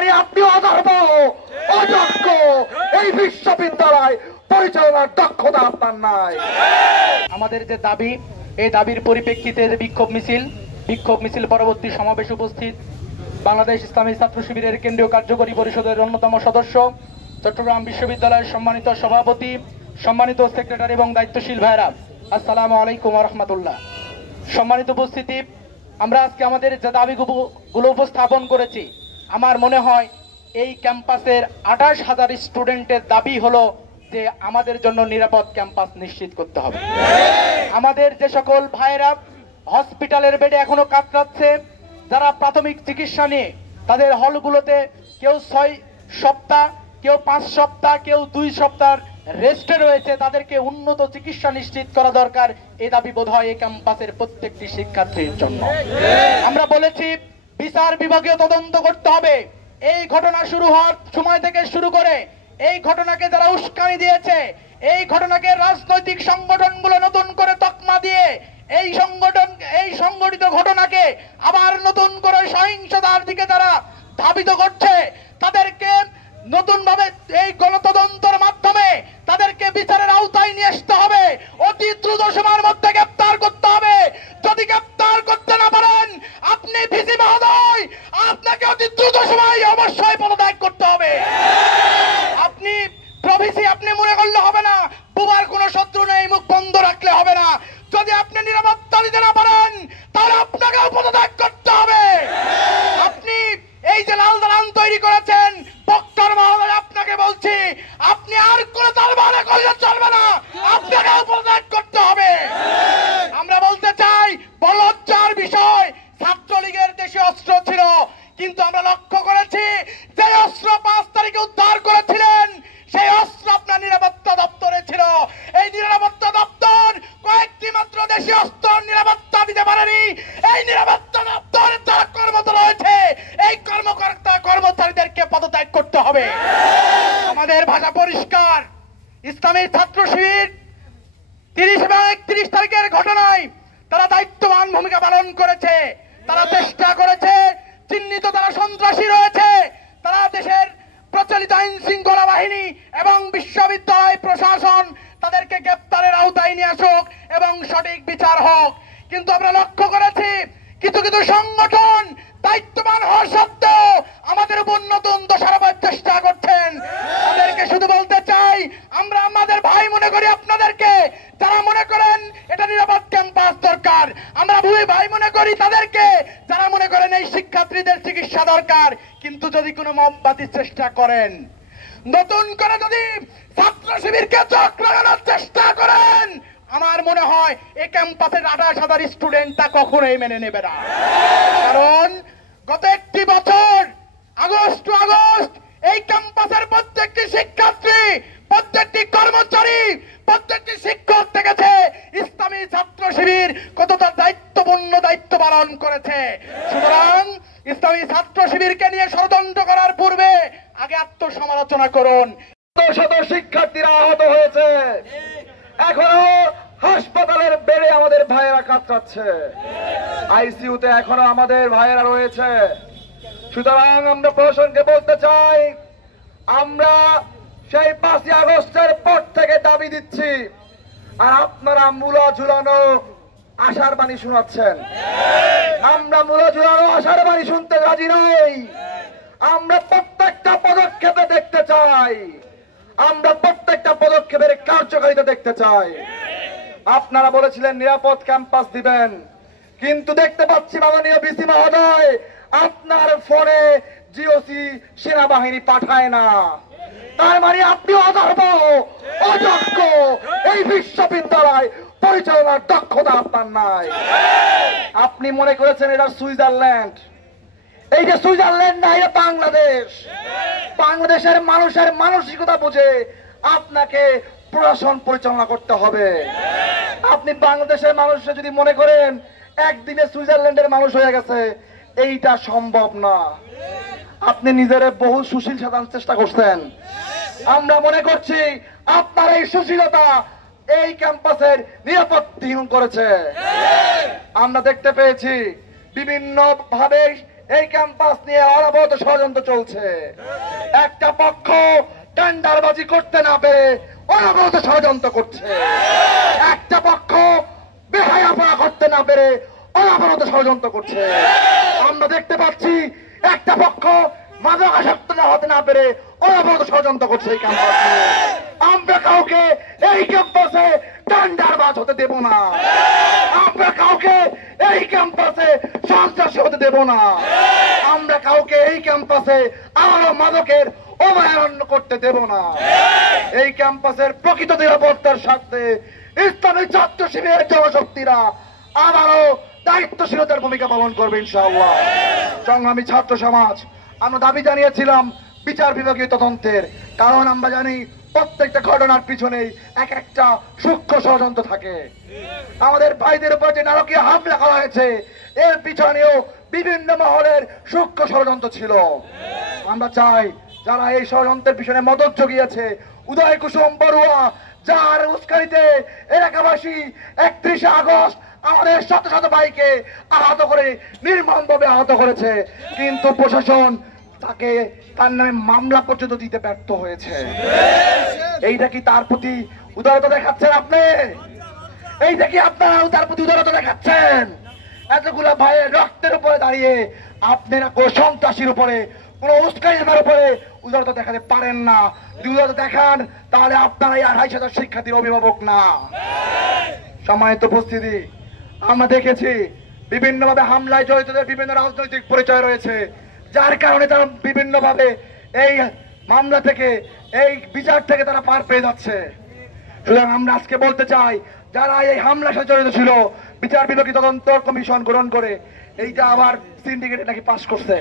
মানে আপনি অধর্ম, অযোগ্য। এই বিশ্ববিদ্যালয় পরিচালনার দক্ষতা আপনার নাই। আমাদের যে দাবি, এই দাবির পরিপ্রেক্ষিতে বিক্ষোভ মিছিল পরবর্তী সমাবেশ উপস্থিত বাংলাদেশ ইসলামী ছাত্র শিবিরের কেন্দ্রীয় কার্যকরী পরিষদের অন্যতম সদস্য, চট্টগ্রাম বিশ্ববিদ্যালয়ের সম্মানিত সভাপতি, সম্মানিত সেক্রেটারি এবং দায়িত্বশীল ভাইরা, আসসালামু আলাইকুম ওয়া রাহমাতুল্লাহ। সম্মানিত উপস্থিতি, আমরা আজকে আমাদের যে দাবিগুলো উপস্থাপন করেছি, আমার মনে হয় এই ক্যাম্পাসের 28,000 স্টুডেন্টের দাবি হলো যে আমাদের জন্য নিরাপদ ক্যাম্পাস নিশ্চিত করতে হবে। আমাদের যে সকল ভাইরা হসপিটালের বেডে এখনো কাতরাচ্ছে, যারা প্রাথমিক চিকিৎসা নিয়ে তাদের হলগুলোতে কেউ 6 সপ্তাহ, কেউ 5 সপ্তাহ, কেউ 2 সপ্তাহ রেস্টে রয়েছে, তাদেরকে উন্নত চিকিৎসা নিশ্চিত করা দরকার। এই দাবি বোধ হয় এই ক্যাম্পাসের প্রত্যেকটি শিক্ষার্থীর জন্য। আমরা বলেছি বিচার বিভাগীয় তদন্ত করতে হবে। এই ঘটনা শুরু হওয়ার সময় থেকে শুরু করে এই ঘটনাকে যারা উস্কানি দিয়েছে, এই ঘটনাকে রাজনৈতিক সংগঠনগুলো নতুন করে তকমা দিয়ে এই সংগঠিত ঘটনাকে আবার নতুন করে সহিংসতার দিকে যারা ধাবিত করছে, তাদেরকে নতুন ভাবে এই গণতদন্তের মাধ্যমে তাদেরকে বিচারের আওতায় নিয়ে আসতে হবে। অতি দ্রুত সময়ের মধ্যে গ্রেপ্তার করতে হবে। যদি গ্রেপ্তার করতে না পারেন, আপনি ভিসি মহোদয়, আপনাকে অতি দ্রুত সময়ে অবশ্যই পদত্যাগ করতে হবে। আপনি প্রভিসি আপনি মনে করলে হবে না, বুবার কোনো শত্রু নেই, মুখ বন্ধ রাখলে হবে না। যদি আপনি নিরাপত্তা দিতে না পারেন, তাহলে আপনাকেও পদত্যাগ করতে হবে। আপনি এই যে লাল দালান তৈরি করেছেন, বক্তার মহোদয় আপনাকে বলছি, আপনি আর কোন তালবানা করলে চলবে না, আপনাকেও পদত্যাগ করতে হবে। আমরা বলতে চাই, বলজ্জার বিষয়, ছাত্রলীগের দেশে অস্ত্র ছিল, কিন্তু আমরা লক্ষ্য করেছি যে অস্ত্র 5 তারিখে উদ্ধার করেছিলেন, সেই অস্ত্র আপনার নিরাপত্তা দপ্তরে ছিল। এই নিরাপত্তা দপ্তর কয়েকটি মাত্র দেশীয় অস্ত্র নিরাপত্তা দিতে পারেনি। এই নিরাপত্তা দপ্তরে যারা কর্মরত রয়েছে, এই কর্মচারীদেরকে পদত্যাগ করতে হবে। আমাদের ভাষা পরিষ্কার, ইসলামী ছাত্র শিবির 30 এবং 31 তারিখের ঘটনায় তারা দায়িত্ববান ভূমিকা পালন করেছে। তারা চেষ্টা করেছে, চিহ্নিত তারা সন্ত্রাসী রয়েছে, তারা দেশের প্রচলিত আইন শৃঙ্খলা বাহিনী এবং বিশ্ববিদ্যালয় প্রশাসন তাদেরকে গ্রেপ্তারের আওতায় নিয়ে আসুক এবং সঠিক বিচার হোক। কিন্তু আমরা লক্ষ্য করেছি কিছু কিছু সংগঠন দায়িত্ববান হওয়া সত্ত্বেও আমাদের উপর নতুন দোষারোপের চেষ্টা করছেন। তাদেরকে শুধু বলতে চাই, আমরা আমাদের ভাই মনে করি আপনাদেরকে, যারা মনে করেন এটা নিরাপদ ক্যাম্পাস দরকার। আমরা ভাই মনে করি তাদেরকে, যারা মনে করেন এই শিক্ষার্থীদের চিকিৎসা দরকার। কিন্তু যদি কোনো মমবাতির চেষ্টা করেন, নতুন করে যদি ছাত্র শিবিরকে চোখ লাগানোর চেষ্টা করেন, আমার মনে হয় এই ক্যাম্পাসের 28,000 স্টুডেন্ট তা কখনোই মেনে নেবে না। কারণ গত একটি বছর আগস্ট এই ক্যাম্পাসের প্রত্যেকটি শিক্ষার্থী, প্রত্যেকটি কর্মচারী, প্রত্যেকটি শিক্ষক দেখেছে ইসলামী ছাত্র শিবির কতটা দায়িত্বপূর্ণ দায়িত্ব পালন করেছে। সুতরাং ইসলামী ছাত্র শিবিরকে নিয়ে ষড়যন্ত্র করার পূর্বে আগে আত্মসমালোচনা করুন। শত শিক্ষার্থীরা আহত হয়েছে, এখনো হাসপাতালের বেডে আমাদের ভাইয়েরা কাতরাচ্ছে, আইসিইউতে এখনো আমাদের ভাইয়েরা রয়েছে। সুতরাং আমরা প্রশাসনকে বলতে চাই, আমরা সেই 5ই আগস্টের পর থেকে দাবি দিচ্ছি, আর আপনারা মূলা ঝুলানো আশার বাণী শোনাচ্ছেন। আমরা মূলা ঝুলানো আশার বাণী শুনতে রাজি নই। আমরা প্রত্যেকটা পদক্ষেপে দেখতে চাই, আমরা প্রত্যেকটা পদক্ষেপের কার্যকারিতা দেখতে চাই। আপনারা বলেছিলেন নিরাপদ ক্যাম্পাস দিবেন, কিন্তু দেখতে পাচ্ছি মাননীয় ভিসি মহোদয়, আপনার ফোনে জিওসি সেনাবাহিনী পাঠায় না। তার মানে আপনি অধর্ম, অযোগ্য। এই বিশ্ববিদ্যালয় পরিচালনার দক্ষতা আপনার নাই। আপনি মনে করেছেন এটা সুইজারল্যান্ড। এই যে সুইজারল্যান্ড না, এটা বাংলাদেশ। বাংলাদেশের মানুষের মানসিকতা বুঝে আপনাকে প্রশাসন পরিচালনা করতে হবে। আপনি বাংলাদেশের মানুষরা যদি মনে করেন একদিনে সুইজারল্যান্ডের মানুষ হয়ে গেছে, এইটা সম্ভব না। আপনি নিজের বহু সুশীল সাজানোর চেষ্টা করছেন। আমরা মনে করছি আপনার এই সুশীলতা এই ক্যাম্পাসের নিরাপত্তাহীন করেছে। আমরা দেখতে পেয়েছি বিভিন্ন ভাবে এই ক্যাম্পাস নিয়ে অনবরত ষড়যন্ত্র চলছে। একটা পক্ষ টেন্ডারবাজি করতে না পেরে অনবরত ষড়যন্ত্র করছে, একটা পক্ষ বেহায়াপনা করতে না পেরে অনবরত ষড়যন্ত্র করছে। আমরা দেখতে পাচ্ছি একটা পক্ষ মাদকাসক্ত না হতে না পেরে অনবরত ষড়যন্ত্র করছে এই ক্যাম্পাসে। আমরা কাউকে এই ক্যাম্পাসে টেন্ডারবাজ হতে দেব না, আমরা কাউকে এই ক্যাম্পাসে সন্ত্রাসী হতে দেব না, আমরা কাউকে এই ক্যাম্পাসে আরো মাদকের অভয়ারণ্য করতে দেব না। এই ক্যাম্পাসের প্রকৃত নিরাপত্তার স্বার্থে ইসলামী ছাত্র শিবিরের জনশক্তিরা আবারও দায়িত্বশীলতার ভূমিকা পালন করবে ইনশাআল্লাহ। সংগ্রামী ছাত্র সমাজ, আমরা দাবি জানিয়েছিলাম বিচার বিভাগীয় তদন্তের, কারণ আমরা জানি প্রত্যেকটা ঘটনার পিছনেই এক একটা সূক্ষ্ম ষড়যন্ত্র থাকে। আমাদের ভাইদের উপর যে নারকীয় হামলা করা হয়েছে এর পিছনেও বিভিন্ন মহলের সূক্ষ্ম ষড়যন্ত্র ছিল। আমরা চাই যারা এই ষড়যন্ত্রের পিছনে মদত জুগিয়েছে, উদয় কুসুম বড়ুয়া যার উস্কানিতে এলাকাবাসী 31 আগস্ট আমাদের শত শত ভাইকে আহত করে নির্মমভাবে আহত করেছে, কিন্তু প্রশাসন তাকে তার নামে মামলা পর্যন্ত দিতে ব্যর্থ হয়েছে। এইটা কি তার প্রতি উদারতা দেখাচ্ছেন আপনি? এইটা কি আপনারা তার প্রতি উদারতা দেখাচ্ছেন? এতগুলো ভাইয়ের রক্তের উপরে দাঁড়িয়ে আপনারা কোন সন্ত্রাসীর উপরে, কোন উস্কানির উপরে উদারতা দেখাতে পারেন না। যদি উদারতা দেখান তাহলে আপনারা এই 2,500 শিক্ষার্থীর অভিভাবক না। সম্মানিত উপস্থিতি, আমরা দেখেছি বিভিন্নভাবে হামলায় জড়িতদের বিভিন্ন রাজনৈতিক পরিচয় রয়েছে, যার কারণে তারা বিভিন্নভাবে এই মামলা থেকে, এই বিচার থেকে তারা পার পেয়ে যাচ্ছে। সুতরাং আমরা আজকে বলতে চাই, যারা এই হামলার সাথে জড়িত ছিল বিচার বিভাগীয় তদন্ত কমিশন গ্রহণ করে এইটা আবার সিন্ডিকেটে নাকি পাশ করছে।